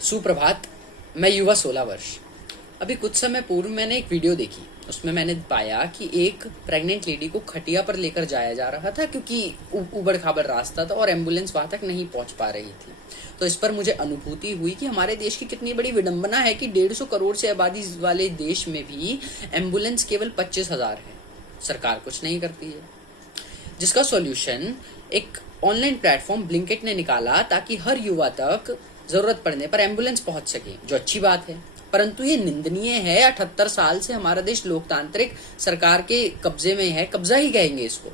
सुप्रभात। मैं युवा 16 वर्ष। अभी कुछ समय पूर्व मैंने एक वीडियो देखी। उसमें मैंने पाया कि एक प्रेग्नेंट लेडी को खटिया पर लेकर जाया जा रहा था क्योंकि उबड़ खाबड़ रास्ता था और एम्बुलेंस वहां तक नहीं पहुंच पा रही थी। तो इस पर मुझे अनुभूति हुई कि हमारे देश की कितनी बड़ी विडंबना है कि 150 करोड़ से आबादी वाले देश में भी एम्बुलेंस केवल 25,000 है। सरकार कुछ नहीं करती है, जिसका सॉल्यूशन एक ऑनलाइन प्लेटफॉर्म ब्लिंकिट ने निकाला ताकि हर युवा तक जरूरत पड़ने पर एम्बुलेंस पहुंच सके, जो अच्छी बात है। परंतु ये निंदनीय है। 78 साल से हमारा देश लोकतांत्रिक सरकार के कब्जे में है, कब्जा ही कहेंगे इसको,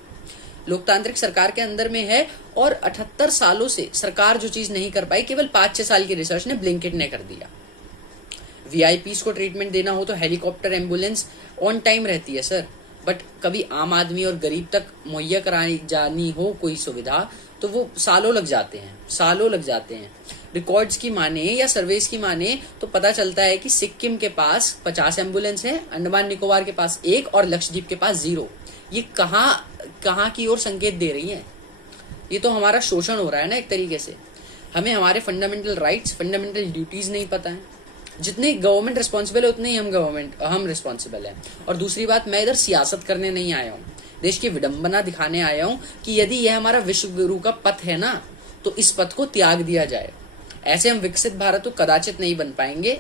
लोकतांत्रिक सरकार के अंदर में है। और 78 सालों से सरकार जो चीज नहीं कर पाई, केवल 5-6 साल की रिसर्च ने ब्लिंकिट ने कर दिया। वीआईपीज को ट्रीटमेंट देना हो तो हेलीकॉप्टर एम्बुलेंस ऑन टाइम रहती है सर, बट कभी आम आदमी और गरीब तक मुहैया करानी जानी हो कोई सुविधा तो वो सालों लग जाते हैं। रिकॉर्ड्स की माने या सर्वेस की माने तो पता चलता है कि सिक्किम के पास 50 एम्बुलेंस है, अंडमान निकोबार के पास 1 और लक्षद्वीप के पास 0। ये कहाँ की ओर संकेत दे रही है? ये तो हमारा शोषण हो रहा है ना एक तरीके से। हमें हमारे फंडामेंटल राइट्स, फंडामेंटल ड्यूटीज नहीं पता है। जितने गवर्नमेंट रिस्पॉन्सिबल है उतने ही हम रिस्पॉन्सिबल है। और दूसरी बात, मैं इधर सियासत करने नहीं आया हूँ, देश की विडंबना दिखाने आया हूँ कि यदि यह हमारा विश्व गुरु का पथ है ना, तो इस पथ को त्याग दिया जाए। ऐसे हम विकसित भारत तो कदाचित नहीं बन पाएंगे,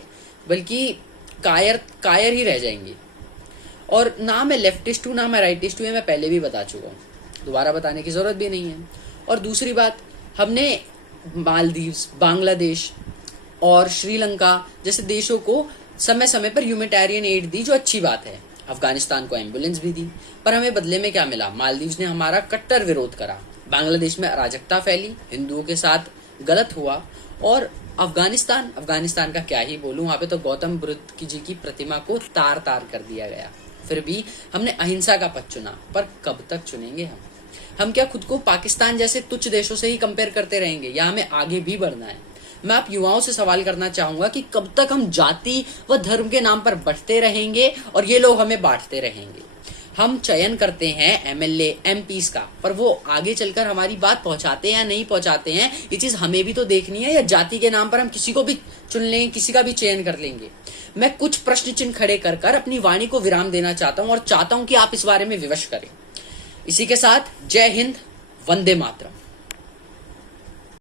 बल्कि कायर ही रह जाएंगे। और ना मैं लेफ्टिस्ट हूँ ना मैं राइटिस्ट हूँ, मैं पहले भी बता चुका हूँ, दोबारा बताने की जरूरत भी नहीं है। और दूसरी बात, हमने मालदीव्स, बांग्लादेश और श्रीलंका जैसे देशों को समय समय पर ह्यूमैनिटेरियन एड दी, जो अच्छी बात है। अफगानिस्तान को एम्बुलेंस भी दी, पर हमें बदले में क्या मिला? मालदीव्स ने हमारा कट्टर विरोध करा, बांग्लादेश में अराजकता फैली, हिंदुओं के साथ गलत हुआ। और अफगानिस्तान का क्या ही बोलूं, वहां पे तो गौतम बुद्ध जी की प्रतिमा को तार तार कर दिया गया। फिर भी हमने अहिंसा का पथ चुना, पर कब तक चुनेंगे हम क्या खुद को पाकिस्तान जैसे तुच्छ देशों से ही कंपेयर करते रहेंगे, या हमें आगे भी बढ़ना है? मैं आप युवाओं से सवाल करना चाहूंगा कि कब तक हम जाति व धर्म के नाम पर बढ़ते रहेंगे और ये लोग हमें बांटते रहेंगे? हम चयन करते हैं एमएलए एमपीस का, पर वो आगे चलकर हमारी बात पहुंचाते हैं या नहीं पहुंचाते हैं, ये चीज हमें भी तो देखनी है। या जाति के नाम पर हम किसी को भी चुन लेंगे, किसी का भी चयन कर लेंगे? मैं कुछ प्रश्न चिन्ह खड़े कर अपनी वाणी को विराम देना चाहता हूं और चाहता हूं कि आप इस बारे में विवश करें। इसी के साथ जय हिंद, वंदे मातरम।